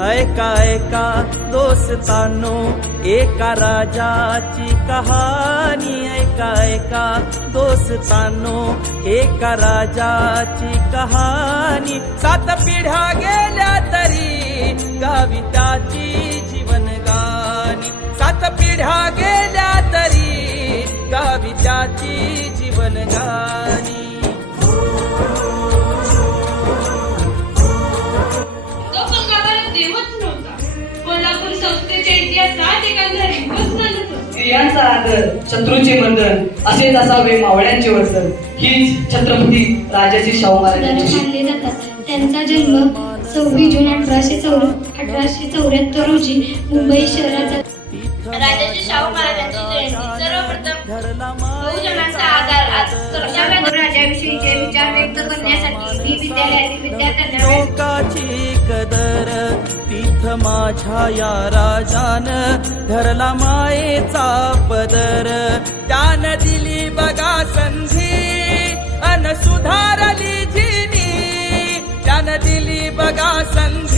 ऐका ऐका दोस्तानो एका राजाची कहाणी ऐका ऐका दोस्तानो एका राजाची कहाणी. सात पिढ्या गेल्या तरी गावी त्याची जीवन गाणी. सात पिढ्या गेल्या तरी गावी त्याची जीवन गाणी. संस्थेच्या इतिहासात स्त्रियांचा आदर शत्रूचे बंधन असेच असावे मावळ्यांचे वर्तन हीच छत्रपती राजाची शाहू महाराजांची. मानले जातात. त्यांचा जन्म सव्वीस जून अठराशे चौर अठराशे चौऱ्याहत्तर रोजी मुंबई शहराचा राजाजी शाहू महाराजांची जयंती सर्वप्रथम बहुजनांचा आधार राजाविषयीचे विचार व्यक्त करण्यासाठी मी विद्यालयातील विद्यार्थ्यांना लोकाची कदर तीथ माझ्या या राजान धरला मायेचा पदर. त्यान दिली बघा संधी अन सुधारली जिनी. त्यान दिली बघा संधी